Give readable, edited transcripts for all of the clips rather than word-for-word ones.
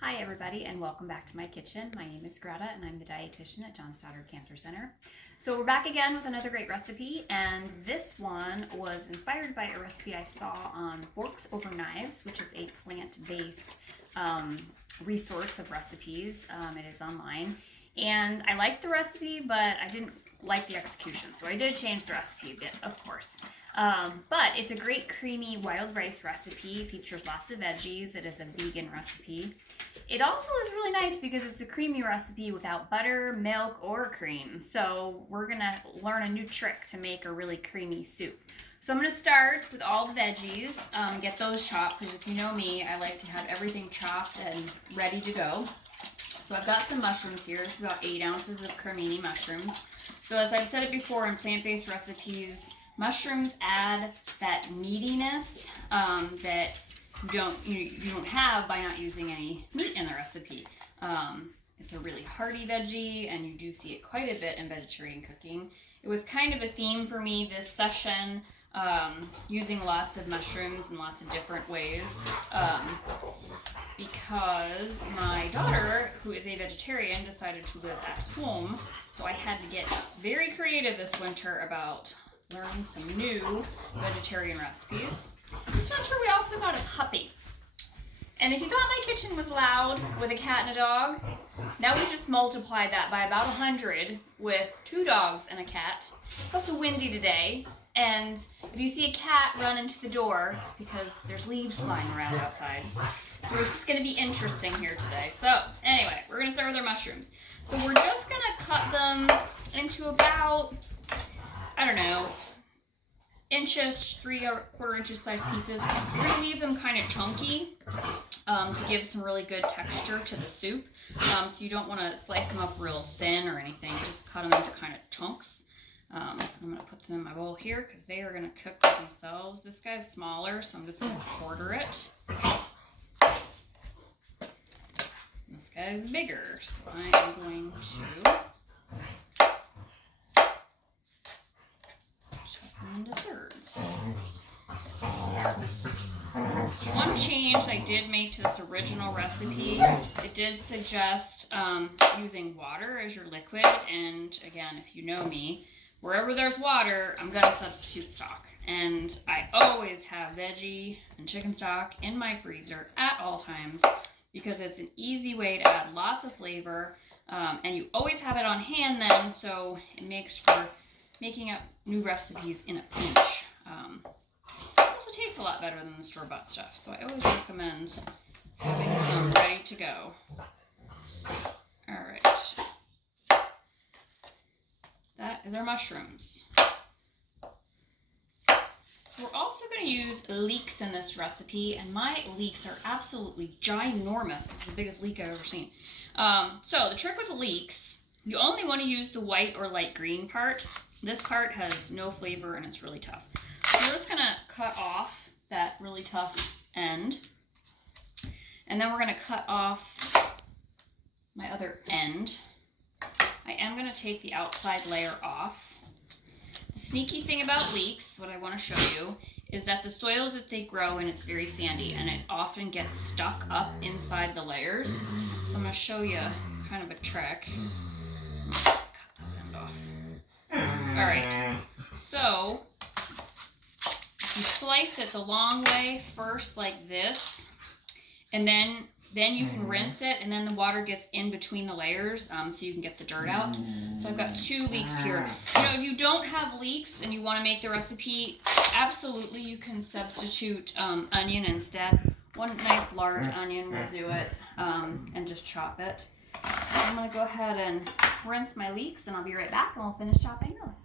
Hi everybody and welcome back to my kitchen. My name is Greta and I'm the dietitian at John Stoddard Cancer Center. So we're back again with another great recipe, and this one was inspired by a recipe I saw on Forks Over Knives, which is a plant-based resource of recipes. It is online, and I liked the recipe but I didn't like the execution, so I did change the recipe a bit, of course. But it's a great creamy wild rice recipe. It features lots of veggies. It is a vegan recipe. It also is really nice because it's a creamy recipe without butter, milk, or cream. So we're going to learn a new trick to make a really creamy soup. So I'm going to start with all the veggies, get those chopped, because if you know me, I like to have everything chopped and ready to go. So I've got some mushrooms here. This is about 8 ounces of cremini mushrooms. So as I've said it before in plant-based recipes, mushrooms add that meatiness that you don't have by not using any meat in the recipe. It's a really hearty veggie, and you do see it quite a bit in vegetarian cooking. It was kind of a theme for me this session, using lots of mushrooms in lots of different ways, because my daughter, who is a vegetarian, decided to live at home, so I had to get very creative this winter about learning some new vegetarian recipes. This winter we also got a puppy. And if you thought my kitchen was loud with a cat and a dog, now we just multiplied that by about 100 with 2 dogs and a cat. It's also windy today, and if you see a cat run into the door, it's because there's leaves flying around outside. So it's just going to be interesting here today. So anyway, we're going to start with our mushrooms. So we're just going to cut them into about, I don't know, inches, 3/4 inches size pieces. We're going to leave them kind of chunky to give some really good texture to the soup. So you don't want to slice them up real thin or anything. Just cut them into kind of chunks. I'm going to put them in my bowl here because they are going to cook by themselves. This guy's smaller, so I'm just going to quarter it. This guy's bigger, so I am going to into thirds. So one change I did make to this original recipe, it did suggest using water as your liquid, and again, if you know me, wherever there's water, I'm going to substitute stock. And I always have veggie and chicken stock in my freezer at all times because it's an easy way to add lots of flavor, and you always have it on hand then, so it makes for making up new recipes in a pinch. It also tastes a lot better than the store-bought stuff, so I always recommend having some ready to go. Alright. That is our mushrooms. So we're also going to use leeks in this recipe, and my leeks are absolutely ginormous. This is the biggest leek I've ever seen. So the trick with leeks, you only want to use the white or light green part. This part has no flavor and it's really tough. So we're just going to cut off that really tough end. And then we're going to cut off my other end. I am going to take the outside layer off. The sneaky thing about leeks, what I want to show you, is that the soil that they grow in is very sandy and it often gets stuck up inside the layers. So I'm going to show you kind of a trick. Cut that end off. Alright, so you slice it the long way first like this, and then you can rinse it, and then the water gets in between the layers, so you can get the dirt out. So I've got 2 leeks here. You know, if you don't have leeks and you want to make the recipe, absolutely you can substitute onion instead. One nice large onion will do it, and just chop it. I'm going to go ahead and rinse my leeks, and I'll be right back and we'll finish chopping those.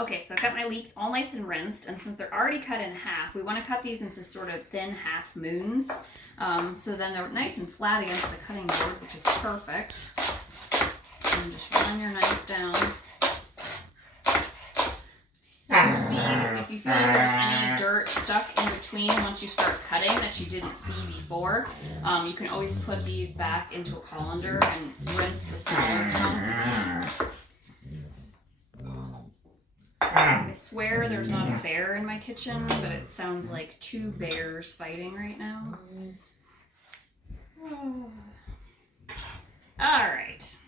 Okay, so I've got my leeks all nice and rinsed, and since they're already cut in half, we want to cut these into sort of thin half moons, so then they're nice and flat against the cutting board, which is perfect. And just run your knife down. You can see if you feel like there's any dirt stuck in between once you start cutting that you didn't see before, you can always put these back into a colander and rinse the smaller chunks. I swear there's not a bear in my kitchen, but it sounds like 2 bears fighting right now. All right.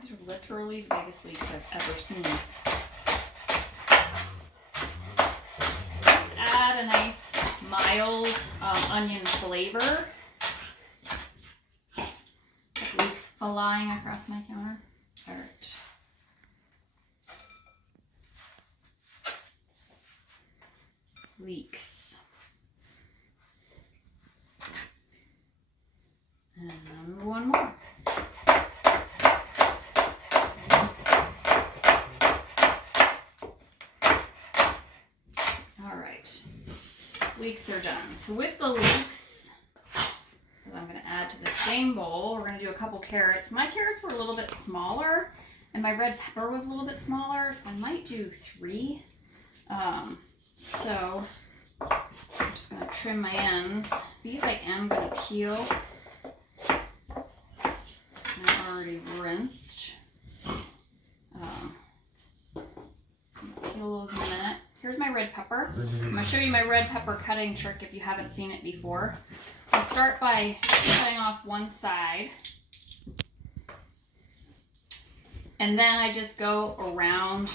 These are literally the biggest leeks I've ever seen. Let's add a nice mild onion flavor. Leeks flying across my counter. All right. Leeks. And one more. All right. Leeks are done. So with the leeks, I'm going to add to the same bowl, we're going to do a couple carrots. My carrots were a little bit smaller, and my red pepper was a little bit smaller, so I might do 3. So I'm just going to trim my ends. These I am going to peel. I'm already rinsed. So I'm going to peel those in a minute. Here's my red pepper. I'm going to show you my red pepper cutting trick if you haven't seen it before. I'll start by cutting off one side. And then I just go around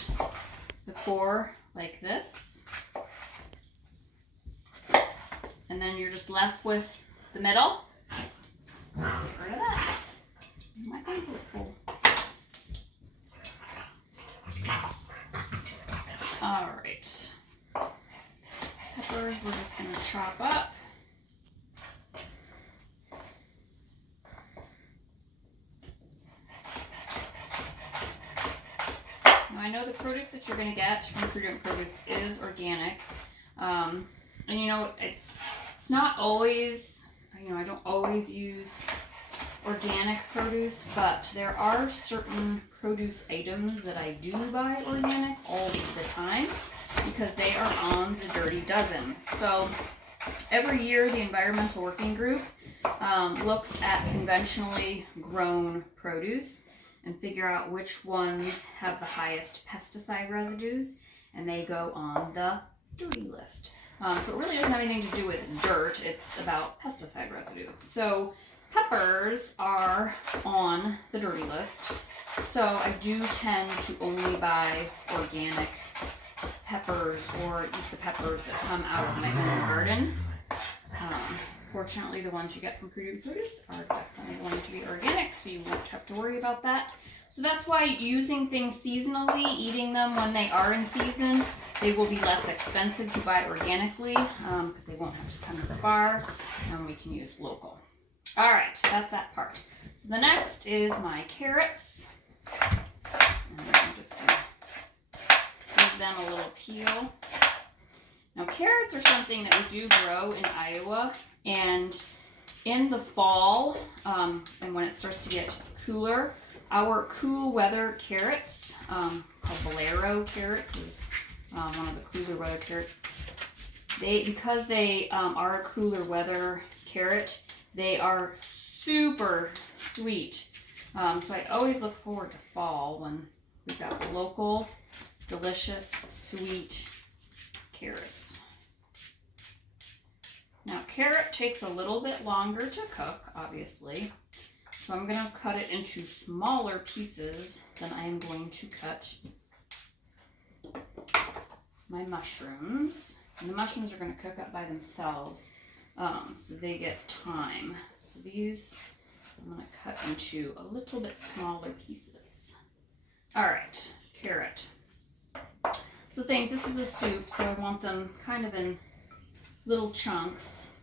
the core like this. And then you're just left with the middle. Get rid of that. My compost bowl. All right. Peppers we're just going to chop up. Now I know the produce that you're going to get from Prudent Produce is organic. And you know, it's not always, you know, I don't always use organic produce, but there are certain produce items that I do buy organic all the time because they are on the Dirty Dozen. So every year the Environmental Working Group looks at conventionally grown produce and figure out which ones have the highest pesticide residues, and they go on the dirty list. So it really doesn't have anything to do with dirt, it's about pesticide residue. So peppers are on the dirty list, so I do tend to only buy organic peppers or eat the peppers that come out of my own garden. Fortunately, the ones you get from Prudent Produce are definitely going to be organic, so you won't have to worry about that. So that's why using things seasonally, eating them when they are in season, they will be less expensive to buy organically because they won't have to come as far, and we can use local. All right, that's that part. So the next is my carrots. And I'm just going to give them a little peel. Now carrots are something that we do grow in Iowa, and in the fall, and when it starts to get cooler, our cool weather carrots, called Bolero carrots, is one of the cooler weather carrots. Because they are a cooler weather carrot, they are super sweet. So I always look forward to fall when we've got local, delicious, sweet carrots. Now carrot takes a little bit longer to cook, obviously. So I'm going to cut it into smaller pieces than I am going to cut my mushrooms. And the mushrooms are going to cook up by themselves, so they get time. So these I'm going to cut into a little bit smaller pieces. All right, carrot. So think this is a soup, so I want them kind of in little chunks.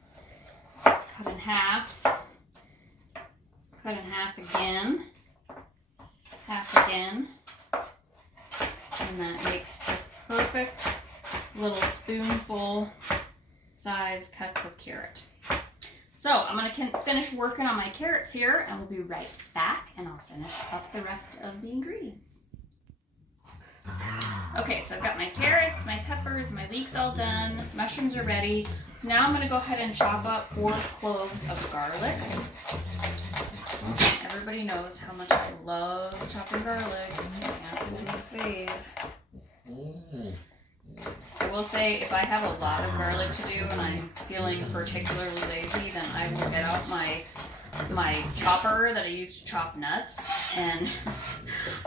Cut in half. Cut in half again. Half again. And then it makes just perfect little spoonful size cuts of carrot. So I'm going to finish working on my carrots here, and we'll be right back, and I'll finish up the rest of the ingredients. Okay, so I've got my carrots, my peppers, my leeks all done, mushrooms are ready. So now I'm going to go ahead and chop up 4 cloves of garlic. Everybody everybody knows how much I love chopping garlic. It's my absolute fave. I will say, if I have a lot of garlic to do and I'm feeling particularly lazy, then I will get out my chopper that I use to chop nuts, and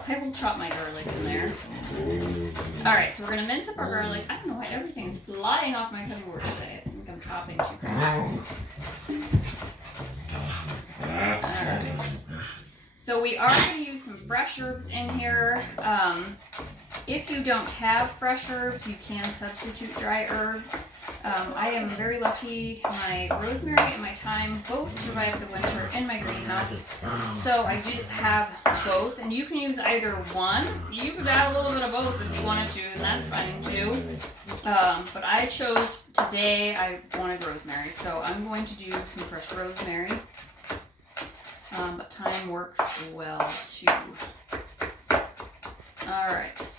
I will chop my garlic in there. Alright, so we're going to mince up our garlic. I don't know why everything's flying off my cutting board today. I think I'm chopping too fast. Alright. So we are going to use some fresh herbs in here. If you don't have fresh herbs, you can substitute dry herbs. I am very lucky. My rosemary and my thyme both survived the winter in my greenhouse. So I did have both, and you can use either one. You could add a little bit of both if you wanted to, and that's fine too. But I chose today, I wanted rosemary, so I'm going to do some fresh rosemary. But thyme works well too. Alright.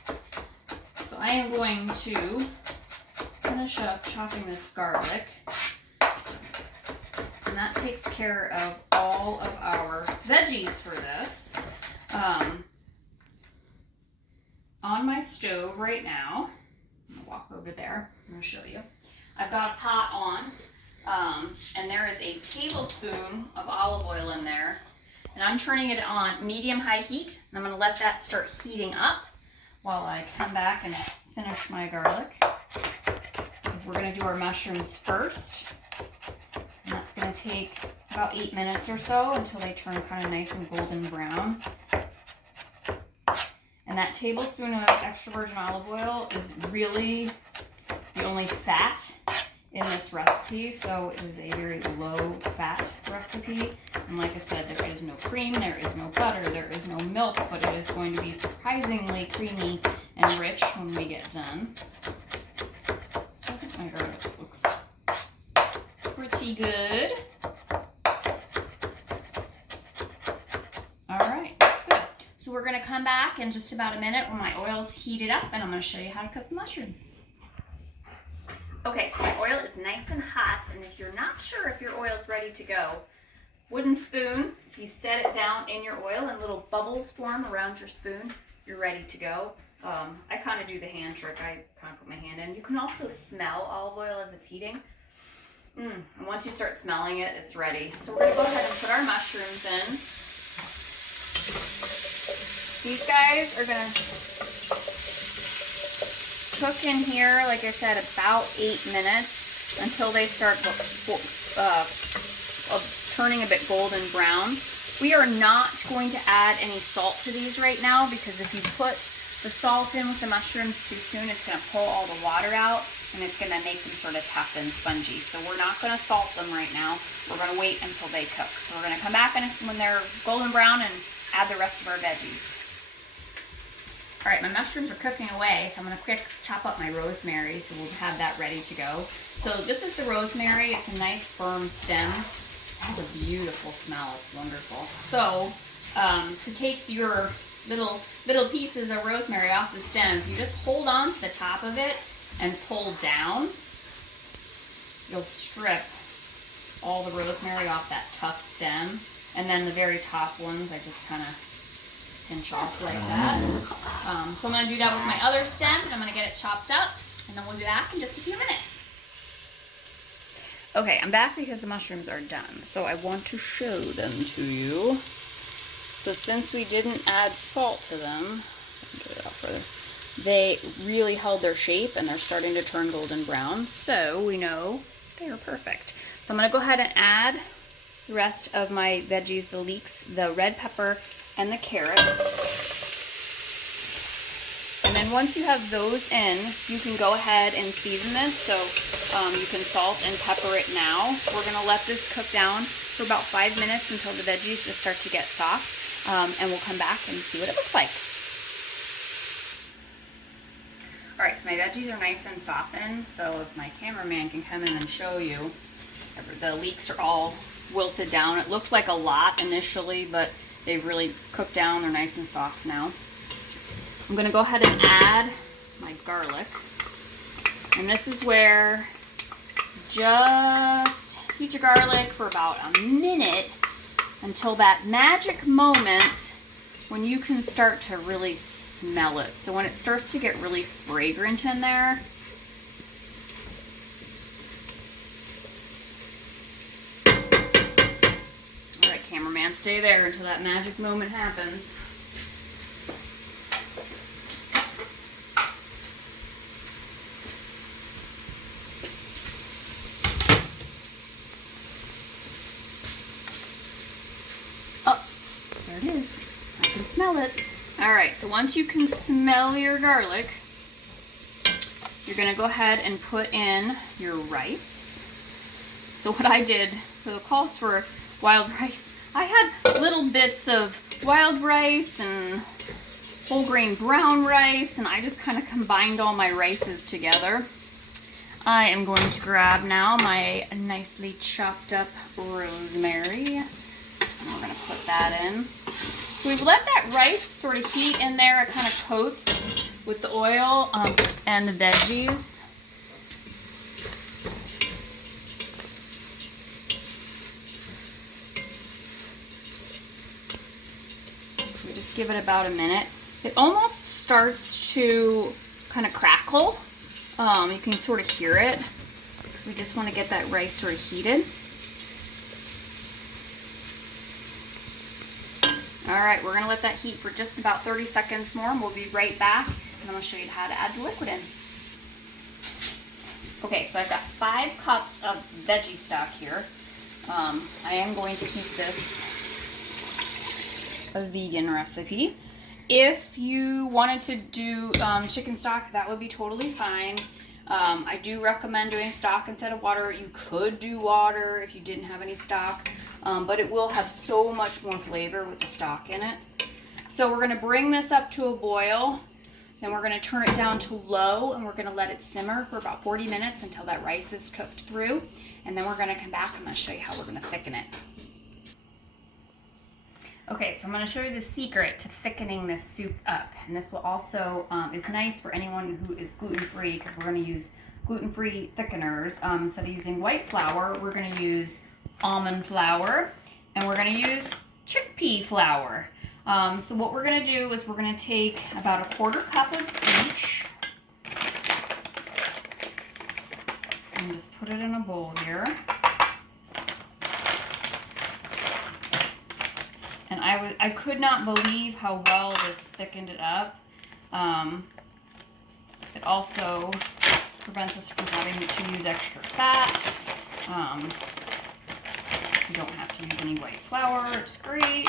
So I am going to finish up chopping this garlic, and that takes care of all of our veggies for this. On my stove right now, I'm going to walk over there, I'm going to show you. I've got a pot on, and there is a tablespoon of olive oil in there, and I'm turning it on medium-high heat, and I'm going to let that start heating up while I come back and finish my garlic. Because we're going to do our mushrooms first. And that's going to take about 8 minutes or so until they turn kind of nice and golden brown. And that tablespoon of extra virgin olive oil is really the only fat in this recipe, so it is a very low fat recipe. And like I said, there is no cream, there is no butter, there is no milk, but it is going to be surprisingly creamy and rich when we get done. So I think my garlic looks pretty good. Alright, that's good. So we're going to come back in just about a minute when my oil's heated up, and I'm going to show you how to cook the mushrooms. Okay, so my oil is nice and hot, and if you're not sure if your oil's ready to go, wooden spoon, if you set it down in your oil and little bubbles form around your spoon, you're ready to go. I kind of do the hand trick. I kind of put my hand in. You can also smell olive oil as it's heating. And once you start smelling it, it's ready. So we're going to go ahead and put our mushrooms in. These guys are going to cook in here, like I said, about 8 minutes until they start turning a bit golden brown. We are not going to add any salt to these right now, because if you put the salt in with the mushrooms too soon, it's going to pull all the water out and it's going to make them sort of tough and spongy. So we're not going to salt them right now. We're going to wait until they cook. So we're going to come back when they're golden brown and add the rest of our veggies. Alright, my mushrooms are cooking away, so I'm going to quick chop up my rosemary so we'll have that ready to go. So this is the rosemary. It's a nice firm stem. It has a beautiful smell. It's wonderful. So to take your little pieces of rosemary off the stems, you just hold on to the top of it and pull down. You'll strip all the rosemary off that tough stem, and then the very top ones I just kind of pinch off like that. So I'm going to do that with my other stem, and I'm going to get it chopped up, and then we'll be back in just a few minutes. Okay, I'm back because the mushrooms are done, so I want to show them to you. So since we didn't add salt to them, get it off further, they really held their shape, and they're starting to turn golden brown, so we know they are perfect. So I'm going to go ahead and add the rest of my veggies, the leeks, the red pepper, and the carrots. And then once you have those in, you can go ahead and season this. So you can salt and pepper it now. We're going to let this cook down for about 5 minutes until the veggies just start to get soft. And we'll come back and see what it looks like. Alright, so my veggies are nice and softened. So if my cameraman can come in and show you, the leeks are all wilted down. It looked like a lot initially, but they've really cooked down. They're nice and soft now. I'm going to go ahead and add my garlic. And this is where just heat your garlic for about a minute until that magic moment when you can start to really smell it. So when it starts to get really fragrant in there, all right, cameraman, stay there until that magic moment happens. There it is. I can smell it. All right, so once you can smell your garlic, you're gonna go ahead and put in your rice. So what I did, so it calls for wild rice. I had little bits of wild rice and whole grain brown rice, and I just kind of combined all my rices together. I am going to grab now my nicely chopped up rosemary. And we're going to put that in. So we've let that rice sort of heat in there. It kind of coats with the oil and the veggies. So we just give it about a minute. It almost starts to kind of crackle. You can sort of hear it. We just want to get that rice sort of heated. All right, we're gonna let that heat for just about 30 seconds more, and we'll be right back, and I'm gonna show you how to add the liquid in. Okay, so I've got 5 cups of veggie stock here. I am going to keep this a vegan recipe. If you wanted to do chicken stock, that would be totally fine. I do recommend doing stock instead of water. You could do water if you didn't have any stock. But it will have so much more flavor with the stock in it. So we're going to bring this up to a boil, then we're going to turn it down to low, and we're going to let it simmer for about 40 minutes until that rice is cooked through, and then we're going to come back and I'm going to show you how we're going to thicken it. Okay, so I'm going to show you the secret to thickening this soup up, and this will also is nice for anyone who is gluten-free, because we're going to use gluten-free thickeners. Instead of using white flour, we're going to use almond flour, and we're going to use chickpea flour. So what we're going to do is we're going to take about a 1/4 cup of each and just put it in a bowl here. And I could not believe how well this thickened it up. It also prevents us from having to use extra fat. You don't have to use any white flour. It's great.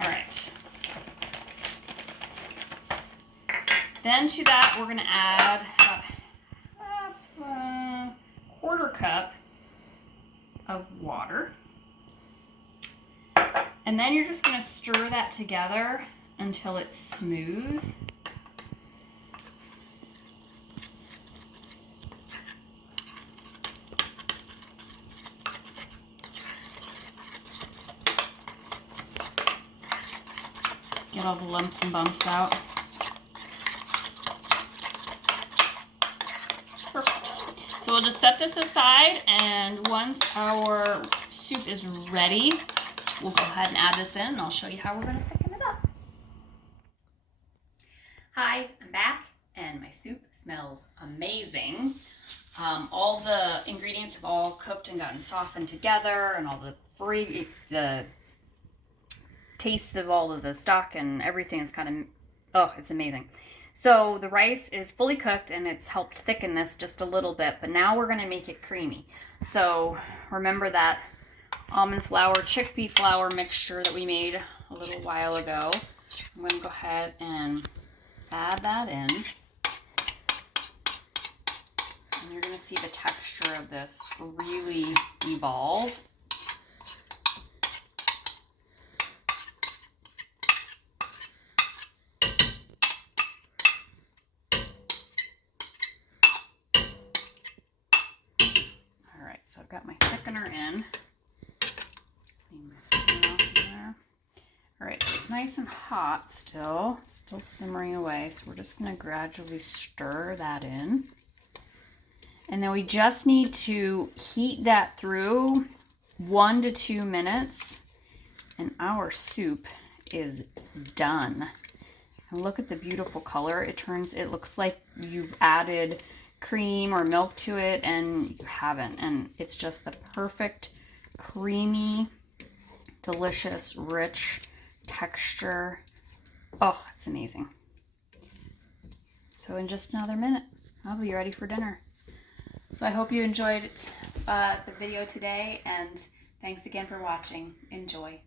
All right. Then to that, we're going to add a 1/4 cup of water. And then you're just going to stir that together until it's smooth. Get all the lumps and bumps out. Perfect. So we'll just set this aside, and once our soup is ready, we'll go ahead and add this in, and I'll show you how we're going to thicken it up. Hi, I'm back, and my soup smells amazing. All the ingredients have all cooked and gotten softened together, and all the taste of all of the stock and everything is kind of, oh, it's amazing. So the rice is fully cooked, and it's helped thicken this just a little bit, but now we're going to make it creamy. So remember that almond flour, chickpea flour mixture that we made a little while ago. I'm going to go ahead and add that in. And you're going to see the texture of this really evolve. So I've got my thickener in. All right, so it's nice and hot still simmering away. So we're just going to gradually stir that in. And then we just need to heat that through 1 to 2 minutes. And our soup is done. And look at the beautiful color. It looks like you've added cream or milk to it and you haven't. And it's just the perfect, creamy, delicious, rich texture. Oh, it's amazing. So in just another minute, I'll be ready for dinner. So I hope you enjoyed the video today, and thanks again for watching. Enjoy.